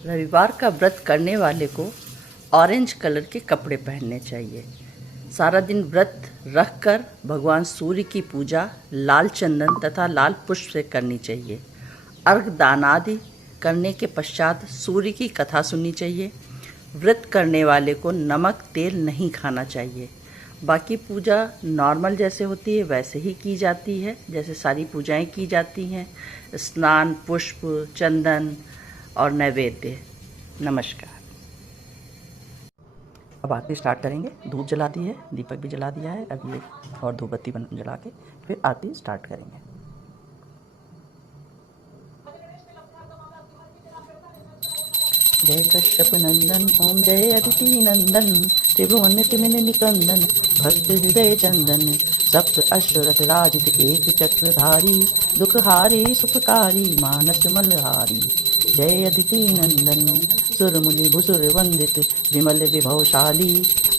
रविवार का व्रत करने वाले को ऑरेंज कलर के कपड़े पहनने चाहिए। सारा दिन व्रत रखकर भगवान सूर्य की पूजा लाल चंदन तथा लाल पुष्प से करनी चाहिए। अर्घ दानादि करने के पश्चात सूर्य की कथा सुननी चाहिए। व्रत करने वाले को नमक तेल नहीं खाना चाहिए। बाकी पूजा नॉर्मल जैसे होती है वैसे ही की जाती है, जैसे सारी पूजाएं की जाती हैं। स्नान, पुष्प, चंदन और नैवेद्य। नमस्कार। अब आरती स्टार्ट करेंगे। धूप जला दी है, दीपक भी जला दिया है। अब ये और धूप बत्ती जला के फिर आरती स्टार्ट करेंगे। जय कश्यप नंदन ओम जय अदिति नंदन त्रिभुवन तिमिर निकंदन भक्त हृदय चंदन सप्त अश्वरथ राजित एक चक्रधारी दुखहारी सुखकारी मानस मलहारी। जय अदिति नंदन सुर मुनि भुसुर वंदित विमल विभवशाली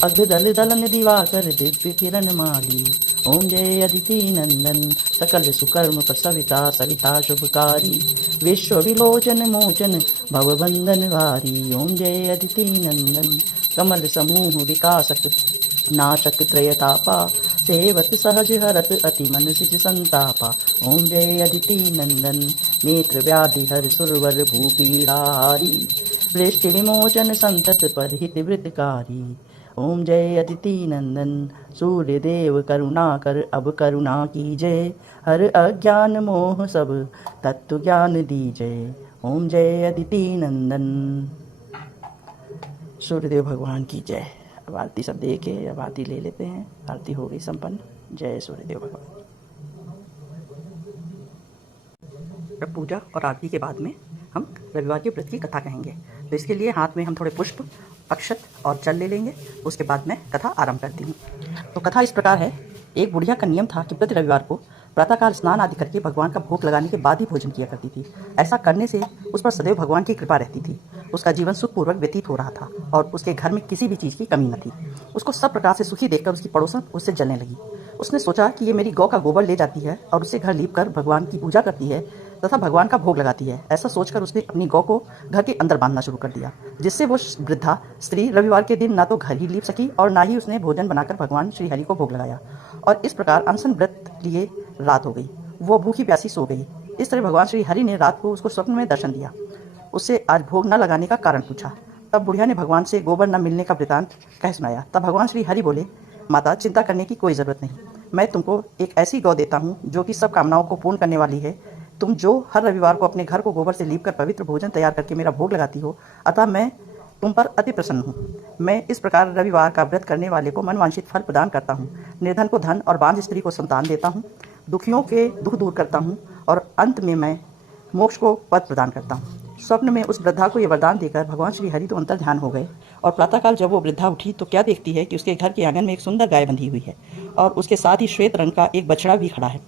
अग्रदल दलन दिवाकर दिव्य किरण माली। ओम जय अदिति नंदन सकल सुकर्म प्रसविता सविता शुभकारी विश्व विलोचन मोचन भवबंधन भारी। ओम जय अदिति नंदन कमल समूह विकासक नाशक त्रयतापा सेवत सहज हरत अति मन सिज संतापा। ओम जय अदिति नंदन नेत्र व्याधि हर सुरवर भूपीड़ाहारी वृष्टि विमोचन संतत पर हित वृतकारी। ओम जय अदिति नंदन सूर्य देव करुणा कर अब करुणा कीजय हर अज्ञान मोह सब तत्व ज्ञान दीजय। ओम जय अदिति नंदन। सूर्यदेव भगवान की जय। अब आरती सब दे के अब आरती ले लेते हैं। आरती हो गई संपन्न। जय सूर्यदेव भगवान। अब पूजा और आरती के बाद में हम रविवार के व्रत की कथा कहेंगे। तो इसके लिए हाथ में हम थोड़े पुष्प, अक्षत और जल ले लेंगे। उसके बाद मैं कथा आरंभ करती हूँ। तो कथा इस प्रकार है। एक बुढ़िया का नियम था कि प्रति रविवार को प्रातःकाल स्नान आदि करके भगवान का भोग लगाने के बाद ही भोजन किया करती थी। ऐसा करने से उस पर सदैव भगवान की कृपा रहती थी। उसका जीवन सुखपूर्वक व्यतीत हो रहा था और उसके घर में किसी भी चीज़ की कमी न थी। उसको सब प्रकार से सुखी देखकर उसकी पड़ोसन उससे जलने लगी। उसने सोचा कि ये मेरी गौ का गोबर ले जाती है और उससे घर लीप कर भगवान की पूजा करती है तथा भगवान का भोग लगाती है। ऐसा सोचकर उसने अपनी गौ को घर के अंदर बांधना शुरू कर दिया, जिससे वो वृद्धा स्त्री रविवार के दिन ना तो घर ही लीप सकी और ना ही उसने भोजन बनाकर भगवान श्री हरि को भोग लगाया। और इस प्रकार अनशन व्रत लिए रात हो गई। वो भूखी प्यासी सो गई। इस तरह भगवान श्री हरि ने रात को उसको स्वप्न में दर्शन दिया। उससे आज भोग न लगाने का कारण पूछा। तब बुढ़िया ने भगवान से गोबर न मिलने का वृतांत कह सुनाया। तब भगवान श्री हरि बोले, माता चिंता करने की कोई ज़रूरत नहीं। मैं तुमको एक ऐसी गौ देता हूँ जो कि सब कामनाओं को पूर्ण करने वाली है। तुम जो हर रविवार को अपने घर को गोबर से लीपकर पवित्र भोजन तैयार करके मेरा भोग लगाती हो, अतः मैं तुम पर अति प्रसन्न हूँ। मैं इस प्रकार रविवार का व्रत करने वाले को मनवांछित फल प्रदान करता हूँ। निर्धन को धन और बांझ स्त्री को संतान देता हूँ। दुखियों के दुख दूर करता हूँ और अंत में मैं मोक्ष को पद प्रदान करता हूँ। स्वप्न में उस वृद्धा को ये वरदान देकर भगवान श्री हरि तो अंतर ध्यान हो गए। और प्रातःकाल जब वो वृद्धा उठी तो क्या देखती है कि उसके घर के आंगन में एक सुंदर गाय बंधी हुई है और उसके साथ ही श्वेत रंग का एक बछड़ा भी खड़ा है।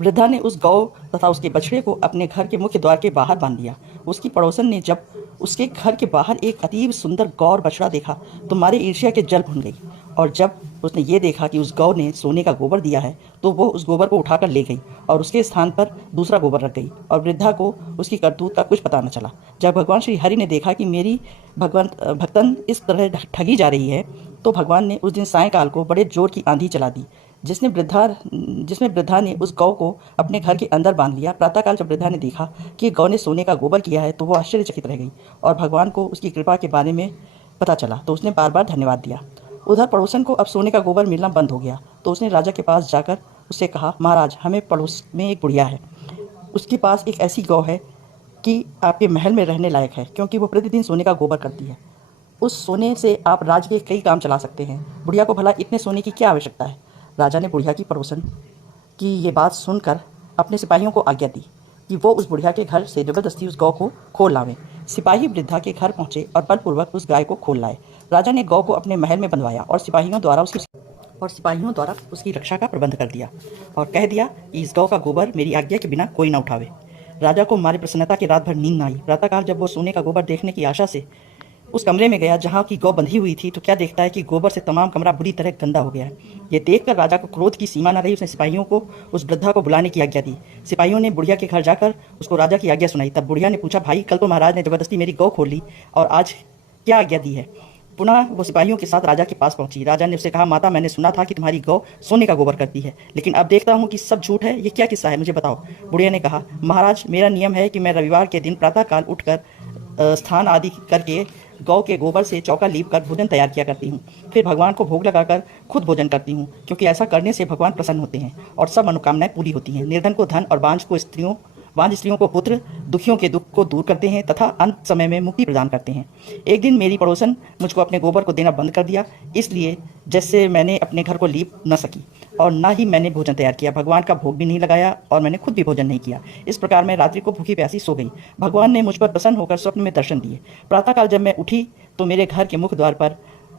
वृद्धा ने उस गौ तथा उसके बछड़े को अपने घर के मुख्य द्वार के बाहर बांध दिया। उसकी पड़ोसन ने जब उसके घर के बाहर एक अतीब सुंदर गौ और बछड़ा देखा तो मारे ईर्ष्या के जल भुन गई। और जब उसने ये देखा कि उस गौ ने सोने का गोबर दिया है तो वो उस गोबर को उठाकर ले गई और उसके स्थान पर दूसरा गोबर रख गई। और वृद्धा को उसकी करतूत का कुछ पता न चला। जब भगवान श्री हरि ने देखा कि मेरी भक्तन इस तरह ठगी जा रही है तो भगवान ने उस दिन सायंकाल को बड़े जोर की आंधी चला दी, जिसमें वृद्धा ने उस गौ को अपने घर के अंदर बांध लिया। प्रातःकाल जब वृद्धा ने देखा कि गौ ने सोने का गोबर किया है तो वो आश्चर्यचकित रह गई और भगवान को उसकी कृपा के बारे में पता चला तो उसने बार बार धन्यवाद दिया। उधर पड़ोसन को अब सोने का गोबर मिलना बंद हो गया तो उसने राजा के पास जाकर उससे कहा, महाराज, हमें पड़ोस में एक बुढ़िया है। उसके पास एक ऐसी गौ है कि आपके महल में रहने लायक है, क्योंकि वो प्रतिदिन सोने का गोबर करती है। उस सोने से आप राज्य के कई काम चला सकते हैं। बुढ़िया को भला इतने सोने की क्या आवश्यकता है। राजा ने बुढ़िया की पड़ोसन की ये बात सुनकर अपने सिपाहियों को आज्ञा दी कि वो उस बुढ़िया के घर से जबरदस्ती उस गौ को खोल लावें। सिपाही वृद्धा के घर पहुंचे और बलपूर्वक उस गाय को खोल लाए। राजा ने गौ को अपने महल में बंधवाया और सिपाहियों द्वारा उसकी रक्षा का प्रबंध कर दिया और कह दिया कि इस गौ का गोबर मेरी आज्ञा के बिना कोई न उठावे। राजा को मारे प्रसन्नता की रात भर नींद न आई। प्रातःकाल जब वो सोने का गोबर देखने की आशा से उस कमरे में गया जहाँ की गौ बंधी हुई थी, तो क्या देखता है कि गोबर से तमाम कमरा बुरी तरह गंदा हो गया है। ये देखकर राजा को क्रोध की सीमा न रही। उसने सिपाहियों को उस वृद्धा को बुलाने की आज्ञा दी। सिपाहियों ने बुढ़िया के घर जाकर उसको राजा की आज्ञा सुनाई। तब बुढ़िया ने पूछा, भाई कल तो महाराज ने जबरदस्ती मेरी गौ खोल ली और आज क्या आज्ञा दी है। पुनः वो सिपाहियों के साथ राजा के पास पहुंची। राजा ने उससे कहा, माता मैंने सुना था कि तुम्हारी गौ सोने का गोबर करती है, लेकिन अब देखता हूँ कि सब झूठ है। ये क्या किस्सा है, मुझे बताओ। बुढ़िया ने कहा, महाराज मेरा नियम है कि मैं रविवार के दिन प्रातःकाल उठकर स्थान आदि करके गौ के गोबर से चौका लीप कर भोजन तैयार किया करती हूँ। फिर भगवान को भोग लगाकर खुद भोजन करती हूँ, क्योंकि ऐसा करने से भगवान प्रसन्न होते हैं और सब मनोकामनाएं पूरी होती हैं। निर्धन को धन और बांझ स्त्रियों को पुत्र, दुखियों के दुख को दूर करते हैं तथा अंत समय में मुक्ति प्रदान करते हैं। एक दिन मेरी पड़ोसन मुझको अपने गोबर को देना बंद कर दिया, इसलिए जैसे मैंने अपने घर को लीप न सकी और ना ही मैंने भोजन तैयार किया। भगवान का भोग भी नहीं लगाया और मैंने खुद भी भोजन नहीं किया। इस प्रकार मैं रात्रि को भूखी प्यासी सो गई। भगवान ने मुझ पर प्रसन्न होकर स्वप्न में दर्शन दिए। प्रातःकाल जब मैं उठी तो मेरे घर के मुख्य द्वार पर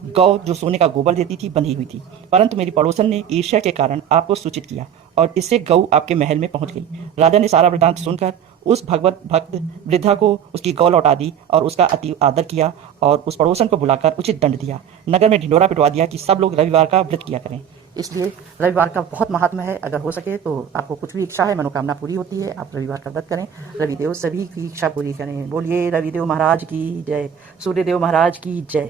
गौ जो सोने का गोबर देती थी बंधी हुई थी, परंतु मेरी पड़ोसन ने ईर्ष्या के कारण आपको सूचित किया और इससे गौ आपके महल में पहुंच गई। राजा ने सारा वृतांत सुनकर उस भगवत भक्त वृद्धा को उसकी गौ लौटा दी और उसका अति आदर किया और उस पड़ोसन को बुलाकर उचित दंड दिया। नगर में ढिंडोरा पिटवा दिया कि सब लोग रविवार का व्रत किया करें। इसलिए रविवार का बहुत महात्मा है। अगर हो सके तो आपको कुछ भी इच्छा है, मनोकामना पूरी होती है, आप रविवार का व्रत करें। रविदेव सभी की इच्छा पूरी करें। बोलिए रविदेव महाराज की जय, सूर्यदेव महाराज की जय।